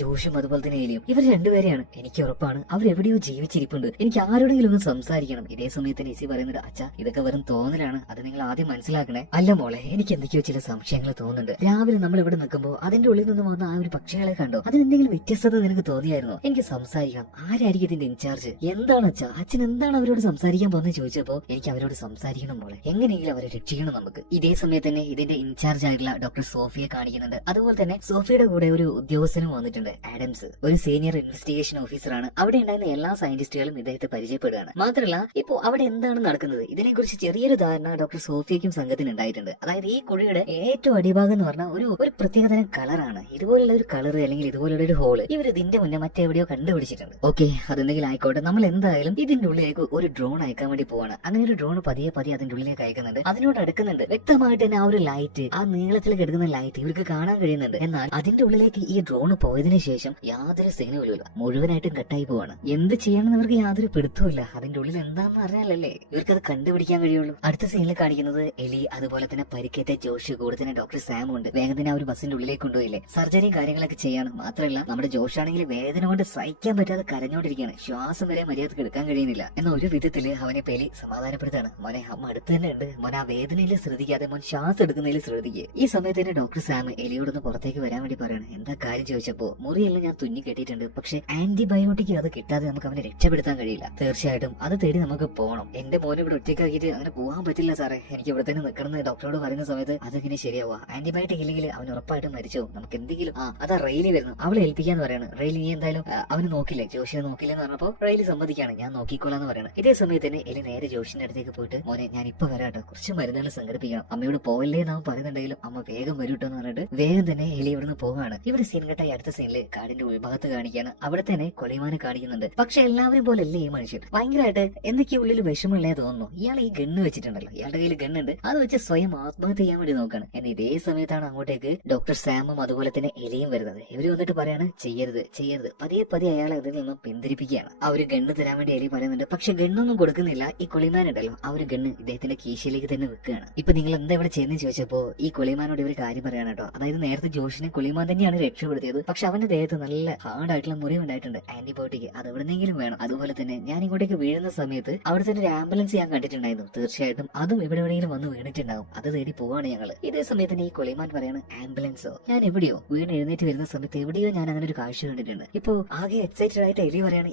ജോഷും അതുപോലെ തന്നെ എലിയും, ഇവർ രണ്ടുപേരെയാണ്. എനിക്ക് ഉറപ്പാണ് അവരെവിടെയോ ജീവിച്ചിരിപ്പുണ്ട്. എനിക്ക് ആരോടെങ്കിലും ഒന്ന് സംസാരിക്കണം. ഇതേ സമയത്ത് ഇസി പറയുന്നുണ്ട്, അച്ഛാ ഇതൊക്കെ വെറും തോന്നലാണ്, അത് നിങ്ങൾ ആദ്യം മനസ്സിലാക്കണേ. അല്ല മോളെ, എനിക്ക് എന്തൊക്കെയോ ചില സംശയങ്ങൾ തോന്നുന്നുണ്ട്. രാവിലെ നമ്മൾ ഇവിടെ നിൽക്കുമ്പോൾ അതിന്റെ ഉള്ളിൽ നിന്ന് വന്ന ആ ഒരു പക്ഷികളെ കണ്ടോ, അതിനെന്തെങ്കിലും വ്യത്യസ്തത നിനക്ക് തോന്നിയായിരുന്നോ? എനിക്ക് സംസാരിക്കാം. ആരായിരിക്കും ഇതിന്റെ ഇൻചാർജ്? എന്താണ് അച്ഛാ, അച്ഛൻ എന്താണ് അവരോട് സംസാരിക്കാൻ പോകുന്നത് ചോദിച്ചപ്പോ എനിക്ക് അവരോട് സംസാരിക്കണം മോളെ, എങ്ങനെയെങ്കിലും അവരെ രക്ഷിക്കണം നമുക്ക്. ഇതേ സമയത്ത് തന്നെ ഇതിന്റെ ഇൻചാർജ് ആയിട്ടുള്ള ഡോക്ടർ സോഫിയെ കാണിക്കുന്നുണ്ട്. അതുപോലെ തന്നെ സോഫിയുടെ കൂടെ ഒരു ഉദ്യോഗസ്ഥനും വന്നിട്ടുണ്ട്, ആഡംസ്. ഒരു സീനിയർ ഇൻവെസ്റ്റിഗേഷൻ ഓഫീസറാണ്. അവിടെ ഉണ്ടായിരുന്ന എല്ലാ സയന്റിസ്റ്റുകളും ഇദ്ദേഹത്തെ പരിചയപ്പെടുകയാണ്. മാത്രമല്ല ഇപ്പോ അവിടെ എന്താണ് നടക്കുന്നത് ഇതിനെക്കുറിച്ച് ചെറിയൊരു ധാരണ ഡോക്ടർ സോഫിയയ്ക്കും സംഘത്തിന് ഉണ്ടായിട്ടുണ്ട്. അതായത് ഈ കുഴിയുടെ ഏറ്റവും അടിഭാഗം എന്ന് പറഞ്ഞാൽ ഒരു പ്രത്യേകതരം കളറാണ്. ഇതുപോലുള്ള ഒരു കളർ അല്ലെങ്കിൽ ഇതുപോലുള്ള ഒരു ഹോള് ഇവർ ഇതിന്റെ മുന്നേ മറ്റെവിടെയോ കണ്ടുപിടിച്ചിട്ടുണ്ട്. ഓക്കെ, അതെന്തെങ്കിലും ആയിക്കോട്ടെ. നമ്മൾ എന്തായാലും ഇതിന്റെ ഉള്ളിലേക്ക് ഒരു ഡ്രോൺ അയക്കാൻ വേണ്ടി പോവാണ്. അങ്ങനെ ഒരു ഡ്രോൺ പതിയെ അതിന്റെ ഉള്ളിലേക്ക് അയക്കുന്നുണ്ട്. അതിനോട് അടുക്കുന്നുണ്ട്. വ്യക്തമായിട്ട് തന്നെ ആ ഒരു ലൈറ്റ്, ആ നീളത്തിൽ കിടക്കുന്ന ലൈറ്റ് ഇവർക്ക് കാണാൻ കഴിയുന്നുണ്ട്. എന്നാൽ അതിന്റെ ഉള്ളിലേക്ക് ഈ ഡ്രോൺ പോയതിനു ശേഷം യാതൊരു സിഗ്നലുമില്ല, മുഴുവനായിട്ടും കട്ടായി പോവാണ്. എന്ത് ചെയ്യണമെന്ന് ഇവർക്ക് യാതൊരു പിടുത്തമില്ല. അതിന്റെ ഉള്ളിൽ എന്താണെന്ന് അറിയാലല്ലേ ഇവർക്കത് കണ്ടുപിടിക്കാൻ കഴിയുള്ളൂ. അടുത്ത സീനിൽ കാണിക്കുന്നത് എലി അതുപോലെ തന്നെ പരിക്കേറ്റ ജോഷ്, കൂടെ തന്നെ ഡോക്ടർ സാം ഉണ്ട്. വേഗം തന്നെ ആ ഒരു ബസ്സിന്റെ ഉള്ളിലേക്ക് കൊണ്ടുപോയില്ലേ, സർജറിയും കാര്യങ്ങളൊക്കെ ചെയ്യാണ്. മാത്രമല്ല നമ്മുടെ ജോഷ് ആണെങ്കിൽ വേദന കൊണ്ട് സഹിക്കാൻ പറ്റാതെ കരഞ്ഞോണ്ടിരിക്കുകയാണ്. ശ്വാസം വരെ മര്യാദക്ക് എടുക്കാൻ കഴിയുന്നില്ല. എന്ന ഒരു വിധത്തില് അവനെ പേലി സമാധാനപ്പെടുത്താണ്. മോനെ, അമ്മ അടുത്ത് തന്നെ ഉണ്ട് മോനെ, ആ വേദനയിൽ ശ്രദ്ധിക്കാതെ മോൻ ശ്വാസം എടുക്കുന്നതിൽ ശ്രദ്ധിക്കുക. ഈ സമയത്ത് തന്നെ ഡോക്ടർ സാം എലിയോടൊന്ന് പുറത്തേക്ക് വരാൻ വേണ്ടി പറയാണ്. എന്താ കാര്യം ചോദിച്ചപ്പോ മുറിയെല്ലാം ഞാൻ തുന്നി കെട്ടിയിട്ടുണ്ട്, പക്ഷെ ആന്റിബയോട്ടിക് അത് കിട്ടാതെ നമുക്ക് അവനെ രക്ഷപ്പെടുത്താൻ കഴിയില്ല. തീർച്ചയായിട്ടും അത് തേടി നമുക്ക് പോകണം. എന്റെ മോനെ ഇവിടെ ഒറ്റയ്ക്കാക്കിയിട്ട് അങ്ങനെ പോകാൻ പറ്റില്ല സാറേ, എനിക്ക് ഇവിടെ തന്നെ നിൽക്കണമെന്ന് ഡോക്ടറോട് പറയുന്ന സമയത്ത് അതെങ്ങനെ ശരിയാവുക? ആന്റിബയോട്ടിക് ഇല്ലെങ്കിൽ അവൻ ഉറപ്പായിട്ടും മരിച്ചു. നമുക്ക് എന്തെങ്കിലും അതാ റെയിലി വരുന്നു, അവളെ ഏൽപ്പിക്കാന്ന് പറയാണ്. റെയിൽ നീ എന്തായാലും അവന് നോക്കില്ലേ, ജോഷിയെ നോക്കില്ലെന്ന് പറഞ്ഞപ്പോ റെയിൽ സമ്മതിക്കാണ്, ഞാൻ നോക്കിക്കോളാന്ന് പറയാണ്. ഇതേ സമയത്ത് തന്നെ എലി നേരെ ജോഷിന്റെ അടുത്തേക്ക് പോയിട്ട് മോനെ ഞാൻ ഇപ്പൊ വരാട്ടോ, കുറച്ച് മരുന്നുകൾ സംഘടിപ്പിക്കണം, അമ്മയോട് പോയില്ലേ എന്ന് അവൻ പറയുന്നുണ്ടെങ്കിലും അമ്മ വേഗം വരൂട്ടോ എന്ന് പറഞ്ഞിട്ട് വേഗം തന്നെ എലി ഇവിടുന്ന് പോവാണ്. ഇവിടെ സീൻ കെട്ടായി അടുത്ത സീനില് കാടിന്റെ ഉൾഭാഗത്ത് കാണിക്കാണ്. അവിടെ തന്നെ കൊലയുമാനെ കാണിക്കുന്നുണ്ട്. പക്ഷെ എല്ലാവരും പോലെ അല്ലേ ഈ മനുഷ്യൻ, ഭയങ്കരമായിട്ട് എന്തൊക്കെയോ ഉള്ളിൽ വിഷമമുള്ളേ തോന്നുന്നു. ഇയാൾ ഈ ഗണ്ണ് വെച്ചിട്ടുണ്ടല്ലോ, ഇയാളുടെ കയ്യിൽ ഗണ്ണുണ്ട്, അത് വെച്ച് സ്വയം ആത്മഹത്യ ചെയ്യാൻ വേണ്ടി നോക്കാണ്. എന്നാൽ ഇതേ സമയത്താണ് അങ്ങോട്ടേക്ക് ഡോക്ടർ സാമും അതുപോലെ തന്നെ എലിയും വരുന്നത്. ഇവര് വന്നിട്ട് പറയാണ് ചെയ്യരുത് ചെയ്യരുത്. പതിയെ അയാളെ അതിൽ നിന്നും പിന്തിരിപ്പിക്കുകയാണ്. ആ ഒരു ഗണ്ണ് തരാൻ വേണ്ടി എലി പറയുന്നുണ്ട്. പക്ഷെ ഗണ്ണൊന്നും കൊടുക്കുന്നില്ല. ഈ കൊളിമാൻ ഉണ്ടല്ലോ, ആ ഒരു ഗണ്ണ് ഇദ്ദേഹത്തിന്റെ കീശയിലേക്ക് തന്നെ വെക്കുകയാണ്. ഇപ്പൊ നിങ്ങൾ എന്താ ഇവിടെ ചെയ്യുന്നത് ചോദിച്ചപ്പോ ഈ കൊളിമാനോട് ഇവർ കാര്യം പറയാണ് കേട്ടോ. അതായത് നേരത്തെ ജോഷിനെ കൊളിമാൻ തന്നെയാണ് രക്ഷപ്പെടുത്തിയത്. പക്ഷെ അവന്റെ ദേഹത്ത് നല്ല ഹാർഡായിട്ടുള്ള മുറിവ് ഉണ്ടായിട്ടുണ്ട്. ആന്റിബയോട്ടിക് അത് എവിടെന്നെങ്കിലും വേണം. അതുപോലെ തന്നെ ഞാൻ ഇങ്ങോട്ടേക്ക് വീഴുന്ന സമയത്ത് അവിടെ തന്നെ ഒരു ആംബുലൻസ് ഞാൻ കണ്ടിട്ടുണ്ടായിരുന്നു. തീർച്ചയായിട്ടും അതും ഇവിടെ എവിടെയെങ്കിലും വന്ന് വീണിട്ടുണ്ടാവും. അത് തേടി പോവാണ് ഞങ്ങള്. ഇതേ സമയത്ത് ഈ കൊളിമാൻ പറയാണ് ആംബുലൻസോ, ഞാൻ എവിടെയോ വീണ് എഴുന്നേറ്റ് വരുന്ന സമയത്ത് എവിടെയോ ഞാൻ അങ്ങനെ ഒരു കാഴ്ച കണ്ടിട്ടുണ്ട്. ഇപ്പൊ ആകെ എക്സൈറ്റഡ് ആയിട്ട് എലി പറയാണ്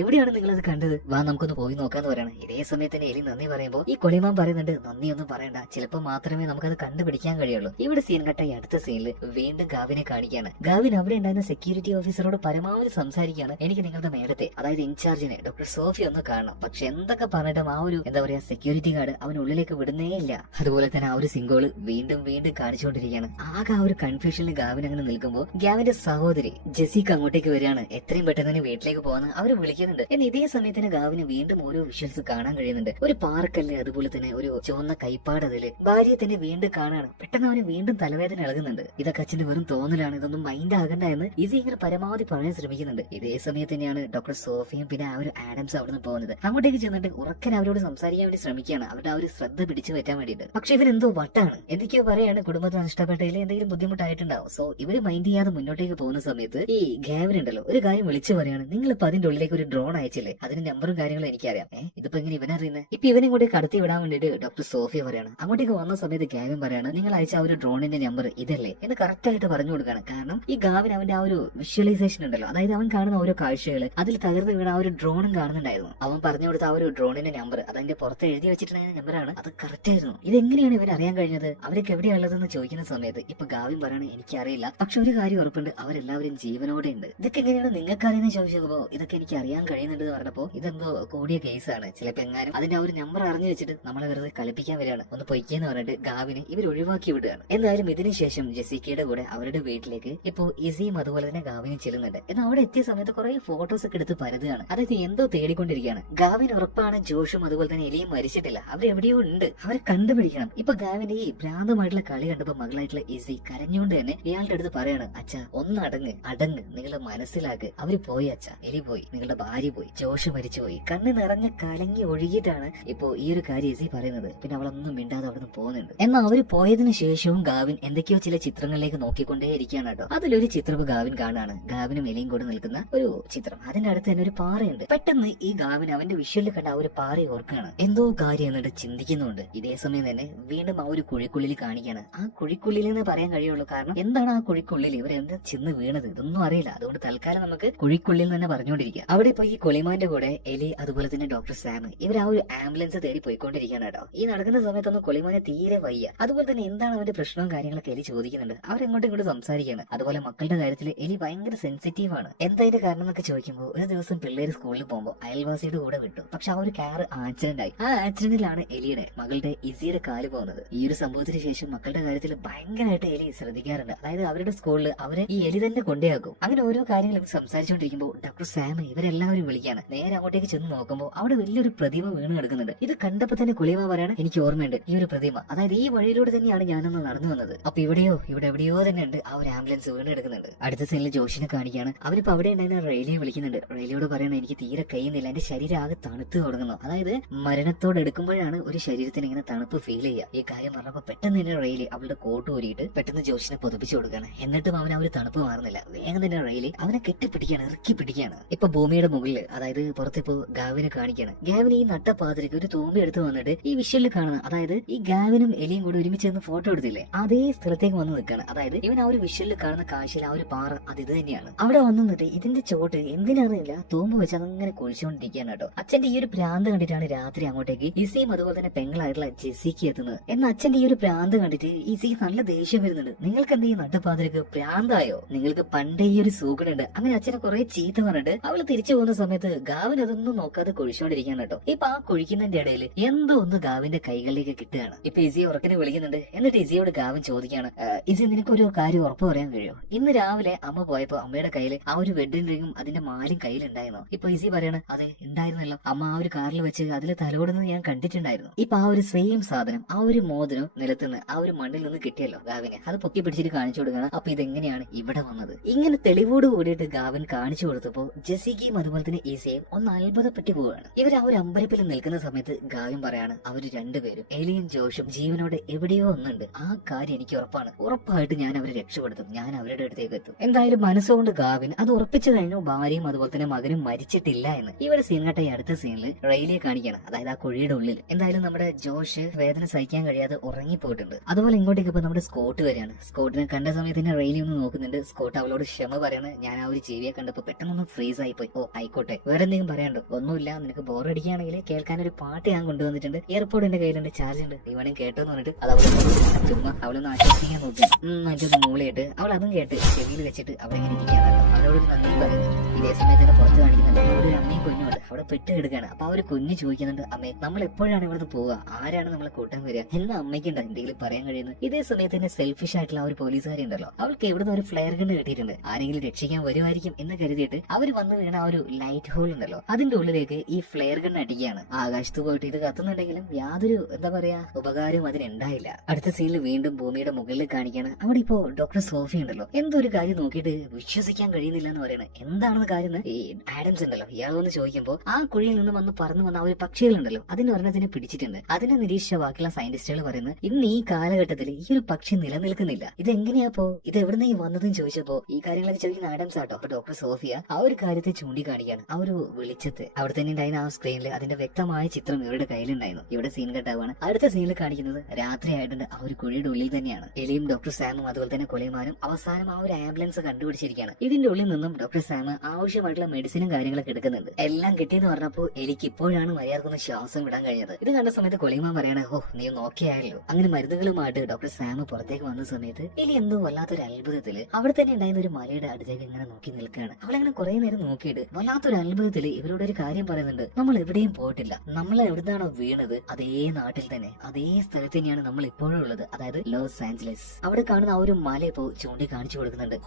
എവിടെയാണ് നിങ്ങൾ അത് കണ്ടത്, വാ നമുക്കൊന്ന് പോയി നോക്കാന്ന് പറയാണ്. ഇതേ സമയത്ത് തന്നെ എലി നന്ദി പറയുമ്പോൾ ഈ കൊളിമാൻ പറയുന്നുണ്ട് നന്ദിയൊന്നും പറയണ്ട, ചിലപ്പോൾ മാത്രമേ നമുക്കത് കണ്ടുപിടിക്കാൻ കഴിയുള്ളൂ. ഇവിടെ സീൻ കട്ടായി അടുത്ത സീനിൽ വീണ്ടും ഗാവിനെ കാണിക്കാണ്. ഗാവിൻ അവിടെ ഉണ്ടായിരുന്ന സെക്യൂരിറ്റി ഓഫീസറോട് പരമാവധി സംസാരിക്കുകയാണ്. എനിക്ക് നിങ്ങളുടെ മേലത്തെ അതായത് ഇൻചാർജിനെ ഡോക്ടർ സോഫി ഒന്ന് കാണണം. പക്ഷെ എന്തൊക്കെ പറഞ്ഞിട്ടും ആ ഒരു എന്താ പറയാ സെക്യൂരിറ്റി ഗാർഡ് അവനുള്ളിലേക്ക് വിടുന്നേ ഇല്ല. അതുപോലെ തന്നെ ആ ഒരു സിംഗോള് വീണ്ടും കാണിച്ചുകൊണ്ടിരിക്കുകയാണ്. ആകെ ആ ഒരു കൺഫ്യൂഷനിൽ ഗാവിൻ അങ്ങനെ നിൽക്കുമ്പോൾ ഗാവിന്റെ സഹോദരി ജെസിക്ക് അങ്ങോട്ടേക്ക് വരികയാണ്. എത്രയും പെട്ടെന്ന് തന്നെ വീട്ടിലേക്ക് പോകാന്ന് അവർ വിളിക്കുന്നുണ്ട്. എന്നാൽ ഇതേ സമയത്തിന് ഗാവിന് വീണ്ടും ഓരോ വിഷ്വൽസ് കാണാൻ കഴിയുന്നുണ്ട്. ഒരു പാറക്കല്ല്, അതുപോലെ തന്നെ ഒരു ചുവന്ന കൈപ്പാട്, അതില് ഭാര്യയെ തന്നെ വീണ്ടും കാണാണ്. പെട്ടെന്ന് അവന് വീണ്ടും തലവേദന ഇളകുന്നുണ്ട്. ഇതൊക്കെ അച്ഛന്റെ വെറും തോന്നലാണ്, ഇതൊന്നും മൈൻഡ് ആകണ്ട എന്ന് ഇത് ഇങ്ങനെ പരമാവധി പറയാൻ ശ്രമിക്കുന്നുണ്ട്. ഇതേ സമയത്ത് തന്നെയാണ് ഡോക്ടർ സോഫിയും പിന്നെ ആ ഒരു ആഡംസ് അവിടെ നിന്ന് പോകുന്നത്. അങ്ങോട്ടേക്ക് ചെന്നിട്ട് ഉറക്കൻ അവരോട് സംസാരിക്കാൻ വേണ്ടി ശ്രമിക്കുകയാണ്, അവരുടെ ആ ഒരു ശ്രദ്ധ പിടിച്ചു പറ്റാൻ വേണ്ടിയിട്ട്. പക്ഷെ ഇവരെന്തോ വട്ടാണ്, എന്തൊക്കെയോ പറയാണ്, കുടുംബത്തെ നഷ്ടപ്പെട്ടതിൽ എന്തെങ്കിലും ബുദ്ധിമുട്ടായിട്ടുണ്ടാവും. സോ ഇവര് മൈൻഡ് ചെയ്യാതെ മുന്നോട്ടേക്ക് പോകുന്ന സമയത്ത് ഈ ഗാവിൻ ഉണ്ടല്ലോ ഒരു കാര്യം വിളിച്ചു പറയാണ്, നിങ്ങളിപ്പോ അതിന്റെ ഉള്ളിലേക്ക് ഒരു ഡ്രോൺ അയച്ചില്ലേ, അതിന്റെ നമ്പറും കാര്യങ്ങളും എനിക്കറിയാം. ഇതിപ്പോ ഇങ്ങനെ ഇവനറിയുന്നത്. ഇപ്പൊ ഇവനെ കൂടെ കടത്തി വിടാൻ വേണ്ടിട്ട് ഡോക്ടർ സോഫിയ പറയാണ്. അങ്ങോട്ടേക്ക് വന്ന സമയത്ത് ഗാവിൻ പറയാണ് നിങ്ങൾ അയച്ച ആ ഒരു ഡ്രോണിന്റെ നമ്പർ ഇതല്ലേ എന്ന് കറക്റ്റ് ആയിട്ട് പറഞ്ഞു കൊടുക്കുകയാണ്. കാരണം ഈ ഗാവിൻ അവന്റെ ആ ഒരു വിഷ്വലൈസേഷൻ ഉണ്ടല്ലോ, അതായത് അവൻ കാണുന്ന ഓരോ കാഴ്ചകൾ അതിൽ തകർന്ന് വീണ ആ ഒരു ഡ്രോണും കാണുന്നുണ്ടായിരുന്നു. അവൻ പറഞ്ഞു കൊടുത്ത ആ ഒരു ഡ്രോണിന്റെ നമ്പർ അതിന്റെ പുറത്ത് എഴുതി വെച്ചിട്ടുണ്ടായ നമ്പറാണ്, അത് കറക്റ്റ് ആയിരുന്നു. ഇതെങ്ങനെയാണ് ഇവൻ അറിയാൻ കഴിഞ്ഞത്, അവരൊക്കെ എവിടെയുള്ളതെന്ന് ചോദിക്കുന്ന സമയത്ത് ഇപ്പൊ ഗാവിൻ പറയാണ് എനിക്കറിയില്ല, പക്ഷെ ഒരു കാര്യം ഉറപ്പുണ്ട്, അവരെല്ലാവരും ജീവനോടെ ഉണ്ട്. ഇതൊക്കെ എങ്ങനെയാണ് നിങ്ങൾക്ക് അറിയുന്ന ചോദിച്ചപ്പോ ഇതൊക്കെ എനിക്ക് അറിയാൻ കഴിയുന്നുണ്ട് എന്ന് പറഞ്ഞപ്പോ ഇതെന്തോ കൂടിയ കേസാണ്, ചിലപ്പോ എങ്ങാനും അതിന്റെ ആ ഒരു നമ്പർ അറിഞ്ഞു വെച്ചിട്ട് നമ്മളെ വെറുതെ കളിപ്പിക്കാൻ വരികയാണ്, ഒന്ന് പൊയ്ക്കെന്ന് പറഞ്ഞിട്ട് ഗാവിനെ ഇവർ ഒഴിവാക്കി വിടുകയാണ്. എന്തായാലും ഇതിനുശേഷം ജെസിക്കയുടെ കൂടെ അവരുടെ വീട്ടിലേക്ക് ഇപ്പോ ഇസിയും അതുപോലെ തന്നെ ഗാവിനും ചെല്ലുന്നുണ്ട്. എന്നാൽ അവിടെ എത്തിയ സമയത്ത് കുറെ ഫോട്ടോസ് ഒക്കെ എടുത്ത് പരതുകയാണ്. അതായത് എന്തോ തേടിക്കൊണ്ടിരിക്കുകയാണ്. ഗാവിന് ഉറപ്പാണ് ജോഷും അതുപോലെ തന്നെ എലിയും മരിച്ചിട്ടില്ല, അവരെവിടെയോ ഉണ്ട്, അവരെ കണ്ടുപിടിക്കണം. ഇപ്പൊ ഗാവിന്റെ ഈ ഭ്രാന്തമായിട്ടുള്ള കളി കണ്ടപ്പോ മകളായിട്ടുള്ള ഇസി കരഞ്ഞുകൊണ്ട് തന്നെ ഇയാളുടെ അടുത്ത് പറയാണ്, അച്ഛ ഒന്ന് അടങ്ങ് അടങ്ങ്, നിങ്ങളുടെ മനസ്സിലാക്ക്, അവര് പോയി അച്ഛ, എലി പോയി, നിങ്ങളുടെ ഭാര്യ പോയി, ജോഷ് മരിച്ചുപോയി. കണ്ണ് നിറഞ്ഞ് കലങ്ങി ഒഴുകിയിട്ടാണ് ഇപ്പോ ഈ ഒരു കാര്യം ഇസി പറയുന്നത്. പിന്നെ അവളൊന്നും മിണ്ടാതെ അവിടെ നിന്ന് പോകുന്നുണ്ട്. എന്നാൽ അവര് പോയതിനു ശേഷവും ഗാവിൻ എന്തൊക്കെയോ ചില ചിത്രങ്ങളിലേക്ക് നോക്കിക്കൊണ്ടേ ഇരിക്കുകയാണ് കേട്ടോ. അതിലൊരു ചിത്രം ഗാവിൻ കാണാണ്, ഗാവിനും എലിയും കൂടെ നിൽക്കുന്ന ഒരു ചിത്രം. അതിന്റെ അടുത്ത് തന്നെ ഒരു പാറയുണ്ട്. പെട്ടെന്ന് ഈ ഗാവിൻ അവന്റെ വിഷ്വലിൽ കണ്ട ആ ഒരു പാറയെ ഓർക്കുകയാണ്, എന്തോ കാര്യം എന്നിട്ട് ചിന്തിക്കുന്നുണ്ട്. ഇതേ സമയം തന്നെ വീണ്ടും ആ ഒരു കുഴിക്കുള്ളിൽ കാണിക്കാണ്. ആ കുഴിക്കുള്ളിൽ എന്ന് പറയാൻ കഴിയുള്ളൂ, കാരണം എന്താണ് ആ കുഴിക്കുള്ളിൽ ഇവർ എന്താ ചെന്ന് വീണത് ഇതൊന്നും അറിയില്ല. അതുകൊണ്ട് തൽക്കാലം നമുക്ക് കുഴിക്കുള്ളിൽ തന്നെ പറഞ്ഞുകൊണ്ടിരിക്കുക. അവിടെ ഇപ്പൊ ഈ കൊളിമാന്റെ കൂടെ എലി അതുപോലെ തന്നെ ഡോക്ടർ സാം ഇവർ ആ ഒരു ആംബുലൻസ് തേടി പോയിക്കൊണ്ടിരിക്കുകയാണ് കേട്ടോ. ഈ നടക്കുന്ന സമയത്തൊന്നും കൊളിമാനെ തീരെ വയ്യ. അതുപോലെ തന്നെ എന്താണ് അവന്റെ പ്രശ്നവും കാര്യങ്ങളൊക്കെ എലി ചോദിക്കുന്നുണ്ട്. അവരെങ്ങോട്ടും ഇങ്ങോട്ട് സംസാരിക്കുകയാണ്. അതുപോലെ മക്കളുടെ കാര്യത്തിൽ എലി ഭയങ്കര സെൻസിറ്റീവ് ആണ്. എന്തായാലും കാരണം എന്നൊക്കെ ചോദിക്കുമ്പോൾ ഒരു ദിവസം പിള്ളേര് സ്കൂളിൽ പോകുമ്പോൾ അയൽവാസിയുടെ കൂടെ വിട്ടു. പക്ഷെ ആ ഒരു കാർ ആക്സിഡന്റ് ആയി. ആ ആക്സിഡന്റിലാണ് എലിയുടെ മകളുടെ ഇസിയുടെ കാല് പോകുന്നത്. ഈ ഒരു സംഭവത്തിന് ശേഷം മക്കളുടെ കാര്യത്തിൽ ഭയങ്കരമായിട്ട് എലി ശ്രദ്ധിക്കാറുണ്ട്. അതായത് അവരുടെ സ്കൂളിൽ അവരെ ഈ എലി തന്നെ കൊണ്ടേയാക്കും. അങ്ങനെ ഓരോ കാര്യങ്ങളും സംസാരിച്ചുകൊണ്ടിരിക്കുമ്പോൾ ഡോക്ടർ സാം ഇവരെല്ലാവരും വിളിക്കാണ്. നേരെ അങ്ങോട്ടേക്ക് ചെന്ന് നോക്കുമ്പോൾ അവിടെ വലിയൊരു പ്രതിമ വീണ് കിടക്കുന്നുണ്ട്. ഇത് കണ്ടപ്പോ തന്നെ കുളിമ പറയാണ്, എനിക്ക് ഓർമ്മയുണ്ട് ഈ ഒരു പ്രതിമ, അതായത് ഈ വഴിയിലൂടെ തന്നെയാണ് ഞാനൊന്ന് നടന്നു വന്നത്. അപ്പൊ ഇവിടെ എവിടെയോ തന്നെ ഉണ്ട് ആ ഒരു ആംബുലൻസ് വീണ് കിടക്കുന്നുണ്ട്. അടുത്ത സീനിൽ ജോഷിനെ കാണിക്കുകയാണ്. അവരിപ്പോ അവിടെ ഉണ്ടായിരുന്ന റെയിലിയെ വിളിക്കുന്നുണ്ട്. റെയിലിയോട് പറയണ, എനിക്ക് തീരെ കഴിയുന്നില്ല, എന്റെ ശരീരം ആകെ തണുത്ത് തുടങ്ങുന്നു. അതായത് മരണത്തോട് എടുക്കുമ്പോഴാണ് ഒരു ശരീരത്തിന് ഇങ്ങനെ തണുപ്പ് ഫീൽ ചെയ്യുക. ഈ കാര്യം പറഞ്ഞപ്പോ പെട്ടെന്ന് തന്നെ റെയിലി അവളുടെ കോട്ട് ഊരിയിട്ട് പെട്ടെന്ന് ജോഷിനെ പൊതുപ്പിച്ചു കൊടുക്കുകയാണ്. എന്നിട്ടും അവൻ ആ ഒരു തണുപ്പ് മാറുന്നില്ല. വേഗം തന്നെ റെയിലി അവനെ കെട്ടിപ്പിടിക്കുകയാണ്, ഇറക്കി പിടിക്കുകയാണ്. ഇപ്പൊ ഭൂമിയുടെ മുകളിൽ അതായത് പുറത്തിപ്പോ ഗാവിനെ കാണിക്കുകയാണ്. ഗാവിന് ഈ നട്ടപ്പാതിരിക്ക് ഒരു തൂമ്പി എടുത്ത് വന്നിട്ട് ഈ വിഷ്വലിൽ കാണുന്ന, അതായത് ഈ ഗാവിനും എലിയും കൂടി ഒരുമിച്ച് നിന്ന് ഫോട്ടോ എടുത്തില്ലേ, അതേ സ്ഥലത്തേക്ക് വന്ന് നിൽക്കുകയാണ്. അതായത് ഇവൻ ആ ഒരു വിഷ്വലിൽ കാണുന്ന കാഴ്ചയിൽ ആ ഒരു പാറ അത് ഇത് തന്നെയാണ്. അവിടെ വന്നു നിന്നിട്ട് ഇതിന്റെ ചോട്ട് എന്തിനാറിയില്ല തൂമ്പ് വെച്ച് അതങ്ങനെ കുഴിച്ചുകൊണ്ടിരിക്കുകയാണ് കേട്ടോ. അച്ഛന്റെ ഈ ഒരു ഭ്രാന്ത് കണ്ടിട്ടാണ് രാത്രി അങ്ങോട്ടേക്ക് ഇസിയും അതുപോലെ തന്നെ പെങ്ങളായിട്ടുള്ള ജെസിക്ക് എത്തുന്നത്. എന്നാൽ അച്ഛന്റെ ഈ ഒരു ഭ്രാന്ത് കണ്ടിട്ട് ഇസിക്ക് നല്ല ദേഷ്യം വരുന്നുണ്ട്. നിങ്ങൾക്ക് എന്താ ഈ നട്ടപ്പാതിരിക്ക് ഭ്രാന്തായോ, നിങ്ങൾക്ക് പണ്ടേ ഈ ഒരു സൂക്കണുണ്ട്. അങ്ങനെ അച്ഛനെ കുറെ ചീത്ത പറഞ്ഞിട്ട് അവള് തിരിച്ചു പോകുന്ന സമയത്ത് ഗാവിൻ അതൊന്നും നോക്കാതെ കുഴിച്ചുകൊണ്ടിരിക്കുകയാണ് കേട്ടോ. ഇപ്പൊ ആ കുഴിക്കുന്നതിന്റെ ഇടയിൽ എന്തോ ഒന്ന് ഗാവിന്റെ കൈകളിലേക്ക് കിട്ടുകയാണ്. ഇപ്പൊ ഇസിയെ ഉറക്കനെ വിളിക്കുന്നുണ്ട്. എന്നിട്ട് ഇസിയോട് ഗാവിൻ ചോദിക്കുകയാണ്, ഇസി നിനക്കൊരു കാര്യം ഉറപ്പ് പറയാൻ കഴിയോ, ഇന്ന് രാവിലെ അമ്മ പോയപ്പോ അമ്മയുടെ കയ്യിൽ ആ ഒരു വെഡിങ് റിംഗും അതിന്റെ മാലും കയ്യിലുണ്ടായിരുന്നു. ഇപ്പൊ ഇസി പറയാണ്, അതെ ഉണ്ടായിരുന്നല്ലോ, അമ്മ ആ ഒരു കാറിൽ വെച്ച് അതിൽ തലോടുന്നത് ഞാൻ കണ്ടിട്ടുണ്ടായിരുന്നു. ഇപ്പൊ ആ ഒരു സെയിം സാധനം, ആ ഒരു മോതിരം നിലത്തുനിന്ന് ആ ഒരു മണ്ണിൽ നിന്ന് കിട്ടിയല്ലോ ഗാവിന്, അത് പൊക്കി പിടിച്ചിട്ട് കാണിച്ചു കൊടുക്കണം. അപ്പൊ ഇതെങ്ങനെയാണ് ഇവിടെ വന്നത്, ഇങ്ങനെ തെളിവോട് കൂടിയിട്ട് ഗാവിൻ കാണിച്ചു കൊടുത്തപ്പോ ജെസിക്കയും അതുപോലെ തന്നെ ഈസയും ഒന്ന് അത്ഭുതപ്പെട്ടു പോവുകയാണ്. ഇവർ ആ ഒരു അമ്പരപ്പിൽ നിൽക്കുന്ന സമയത്ത് ഗാവിൻ പറയാണ്, അവര് രണ്ടുപേരും എലിയും ജോഷും ജീവനോടെ എവിടെയോ ഒന്നുണ്ട്, ആ കാര്യം എനിക്ക് ഉറപ്പാണ്, ഉറപ്പായിട്ട് ഞാൻ അവരെ രക്ഷപ്പെടുത്തും, ഞാൻ അവരുടെ അടുത്തേക്ക് എത്തും. എന്തായാലും മനസ്സുകൊണ്ട് ഗാവിൻ അത് ഉറപ്പിച്ചു കഴിഞ്ഞു. ഭാര്യയും അതുപോലെ തന്നെ മകനും മരിച്ചിട്ടില്ല എന്ന്. ഇവിടെ സീൻ കട്ട അടുത്ത സീനിൽ റെയിലിയെ കാണിക്കണം, അതായത് ആ കുഴിയുടെ ഉള്ളിൽ. എന്തായാലും നമ്മുടെ ജോഷ് വേദന സഹിക്കാൻ കഴിയാതെ ഉറങ്ങിപ്പോയിട്ടുണ്ട്. അതുപോലെ ഇങ്ങോട്ടേക്ക് ഇപ്പൊ നമ്മുടെ സ്കോട്ട് വരികയാണ്. സ്കോട്ടിനെ കണ്ട സമയത്ത് തന്നെ റെയിലി ഒന്ന് നോക്കുന്നുണ്ട്. സ്കോട്ട് അവളോട് ക്ഷമ പറയാണ്, ഞാൻ ആ ഒരു ജീവിയെ കണ്ടപ്പോ പെട്ടെന്നൊന്ന് ഫ്രീസ് ആയിപ്പോയി. ഓ ആയിക്കോട്ടെ, വേറെ എന്തെങ്കിലും പറയാണ്ടോ? ഒന്നുമില്ല, നിനക്ക് ബോറടിക്കുകയാണെങ്കിൽ കേൾക്കാൻ ഒരു പാട്ട് ഞാൻ കൊണ്ടുവന്നിട്ടുണ്ട്, എയർപോർട്ട് എന്റെ കയ്യിലുണ്ട്, ചാർജ് ഉണ്ട്, നീ വേണമെങ്കിൽ കേട്ടോന്ന് പറഞ്ഞിട്ട് അത് അവളെ ചുമ്മാ അവളൊന്ന് ആശ്വസിക്കാൻ നോക്കി. മറ്റൊന്ന് മൂളയിട്ട് അവൾ അതും കേട്ട് ചെവിയിൽ വെച്ചിട്ട് അവിടെ ഇങ്ങനെ ഇരിക്കുകയാണ്. അവളോട് നന്ദി പറയുന്നു. ഇതേ സമയത്ത് തന്നെ പുറത്ത് കാണിക്കുന്നുണ്ട് അവിടെ ഒരു അമ്മയും കുഞ്ഞുണ്ട്, അവിടെ പെട്ട് കിടക്കുകയാണ്. അപ്പൊ ആ ഒരു കുഞ്ഞ് ചോദിക്കുന്നുണ്ട്, അമ്മേ നമ്മൾ എപ്പോഴാണ് ഇവിടുന്ന് പോവുക, ആരാണ് നമ്മളെ കൂട്ടാൻ വരിക എന്ന് അമ്മയ്ക്കുണ്ട് എന്തെങ്കിലും പറയാൻ കഴിയുന്നത്. ഇതേ സമയത്ത് തന്നെ സെൽഫിഷ് ആയിട്ടുള്ള ആ ഒരു പോലീസുകാരി ഉണ്ടല്ലോ, അവൾക്ക് എവിടുന്ന് ഒരു ഫ്ലെയർ ഗൺ കിട്ടിയിട്ടുണ്ട്, ആരെങ്കിലും രക്ഷിക്കാൻ വരുമായിരിക്കും എന്ന് കരുതിയിട്ട് അവർ വന്ന് വീണ ആ ഒരു ലൈറ്റ് ഹോൾ ഉണ്ടല്ലോ അതിന്റെ ഉള്ളിലേക്ക് ഈ ഫ്ലെയർ ഗൺ അടിക്കുകയാണ്. ആകാശത്ത് പോയിട്ട് ഇത് കത്തുന്നുണ്ടെങ്കിലും യാതൊരു എന്താ പറയാ ഉപകാരവും അതിനുണ്ടായില്ല. അടുത്ത സീനിൽ വീണ്ടും ഭൂമിയുടെ മുകളിൽ കാണിക്കാണ്. അവിടെ ഇപ്പോ ഡോക്ടർ സോഫി ഉണ്ടല്ലോ, എന്തോ ഒരു കാര്യം നോക്കിയിട്ട് വിശ്വസിക്കാൻ കഴിയുന്നില്ല എന്ന് പറയണത്. എന്താണെന്ന് കാര്യം ഈ ആഡംസ് ഉണ്ടല്ലോ ഇയാളൊന്ന് ചോദിക്കുമ്പോൾ ആ കുഴിയിൽ നിന്ന് വന്ന് പറന്നു വന്ന ആ ഒരു പക്ഷികളുണ്ടല്ലോ അതിന് ഒരെണ്ണത്തിനെ പിടിച്ചിട്ടുണ്ട്. അതിനെ നിരീക്ഷിച്ച ബാക്കിയുള്ള സയന്റിസ്റ്റുകൾ പറയുന്നത് ഇന്ന് ഈ കാലഘട്ടത്തിൽ ഈ ഒരു പക്ഷി നിലനിൽക്കുന്നില്ല, ഇതെങ്ങനെയാപ്പോ ഇത് എവിടുന്ന് ഈ വന്നതെന്ന് ചോദിച്ചപ്പോ ഈ കാര്യങ്ങളൊക്കെ ചോദിക്കുന്ന ആഡംസ് ആട്ടോ. അപ്പൊ ഡോക്ടർ സോഫിയ ആ ഒരു കാര്യത്തെ ചൂണ്ടിക്കാണിക്കാണ്. ആ ഒരു വെളിച്ചത്ത് അവിടെ തന്നെ ഉണ്ടായിരുന്ന ആ സ്ക്രീനിൽ അതിന്റെ വ്യക്തമായ ചിത്രം ഇവരുടെ കയ്യിലുണ്ടായിരുന്നു. ഇവിടെ സീൻ കട്ടാവാണ്. അടുത്ത സീനിൽ കാണിക്കുന്നത് രാത്രി ആയിട്ടുണ്ട്, ആ ഒരു കുഴിയുടെ ഉള്ളിൽ തന്നെയാണ് എലിയും ഡോക്ടർ സാമും അതുപോലെ തന്നെ കൊലയമാരും അവസാനം ആ ഒരു ആംബുലൻസ് കണ്ടുപിടിച്ചിരിക്കുകയാണ്. ഇതിന്റെ ഉള്ളിൽ നിന്നും ഡോക്ടർ സാം ആ ആവശ്യമായിട്ടുള്ള മെഡിസിനും കാര്യങ്ങളൊക്കെ എടുക്കുന്നുണ്ട്. എല്ലാം കിട്ടിയെന്ന് പറഞ്ഞപ്പോ എലിക്ക് ഇപ്പോഴാണ് മര്യാദക്കൊന്ന് ശ്വാസം വിടാൻ കഴിഞ്ഞത്. ഇത് കണ്ട സമയത്ത് കൊളിമാൻ പറയണേ, ഓ നീ നോക്കിയായല്ലോ. അങ്ങനെ മരുന്നുകളുമായിട്ട് ഡോക്ടർ സാം പുറത്തേക്ക് വന്ന സമയത്ത് എലി എന്തോ വല്ലാത്തൊരു അത്ഭുതത്തില് അവിടെ തന്നെ ഉണ്ടായിരുന്ന ഒരു മലയുടെ അടുത്തേക്ക് ഇങ്ങനെ നോക്കി നിൽക്കുകയാണ്. അവളങ്ങനെ കുറെ നേരം നോക്കിയിട്ട് വല്ലാത്തൊരു അത്ഭുതത്തില് ഇവരോട് ഒരു കാര്യം പറയുന്നുണ്ട്. നമ്മൾ എവിടെയും പോയിട്ടില്ല, നമ്മൾ എവിടുന്നാണോ വീണത് അതേ നാട്ടിൽ തന്നെ അതേ സ്ഥലത്ത് തന്നെയാണ് നമ്മൾ ഇപ്പോഴും ഉള്ളത്, അതായത് ലോസ് ആഞ്ചലസ്. അവിടെ കാണുന്ന ആ ഒരു മല ഇപ്പോ ചൂണ്ടി കാണിച്ചു കൊടുക്കുന്നുണ്ട്.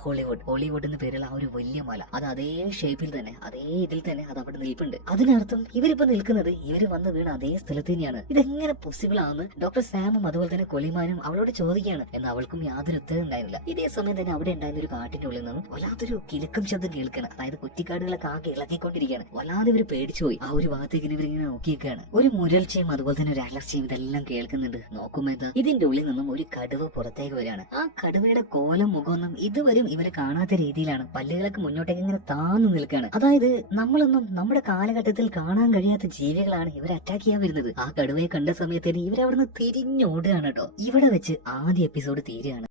ഹോളിവുഡ് എന്ന് പേരുള്ള ആ ഒരു വലിയ മല, അത് അതേ ഷേപ്പിൽ തന്നെ അതേ ഇതിൽ തന്നെ അത് അവിടെ നിൽപ്പുണ്ട്. അതിനർത്ഥം ഇവരിപ്പോ നിൽക്കുന്നത് ഇവര് വന്ന് വീണ അതേ സ്ഥലത്ത് തന്നെയാണ്. ഇതെങ്ങനെ പോസിബിൾ ആണെന്ന് ഡോക്ടർ സാമും അതുപോലെ തന്നെ കൊളിമാനും അവളോട് ചോദിക്കുകയാണ്. എന്നാൽ അവൾക്കും യാതൊരു ഉത്തരം ഉണ്ടായിരുന്നില്ല. ഇതേ സമയം തന്നെ അവിടെ ഉണ്ടായിരുന്ന ഒരു കാട്ടിന്റെ ഉള്ളിൽ നിന്നും വല്ലാത്തൊരു കിലുക്കം ശബ്ദം കേൾക്കണം. അതായത് കുറ്റിക്കാടുകളൊക്കെ ആകെ ഇളകിക്കൊണ്ടിരിക്കുകയാണ്. വല്ലാതെ ഇവര് പേടിച്ചുപോയി. ആ ഒരു ഭാഗത്തേക്ക് ഇവരിങ്ങനെ നോക്കിയിരിക്കുകയാണ്. ഒരു മുരൾച്ചയും അതുപോലെ തന്നെ ഒരു അലർച്ചയും ഇതെല്ലാം കേൾക്കുന്നുണ്ട്. നോക്കുമ്പോ എന്താ, ഇതിന്റെ ഉള്ളിൽ നിന്നും ഒരു കടുവ പുറത്തേക്ക് വരികയാണ്. ആ കടുവയുടെ കോലം മുഖമൊന്നും ഇതുവരെയും ഇവര് കാണാത്ത രീതിയിലാണ്. പല്ലുകളൊക്കെ മുന്നോട്ടേക്ക് ഇങ്ങനെ താന്നു നിൽക്കുകയാണ്. അതായത് നമ്മളൊന്നും നമ്മുടെ കാലഘട്ടത്തിൽ കാണാൻ കഴിയാത്ത ജീവികളാണ് ഇവരെ അറ്റാക്ക് ചെയ്യാൻ വരുന്നത്. ആ കടുവയെ കണ്ട സമയത്തിന് ഇവരവിടുന്ന് തിരിഞ്ഞോടുകയാണ് കേട്ടോ. ഇവിടെ വെച്ച് ആദ്യ എപ്പിസോഡ് തീരുകയാണ്.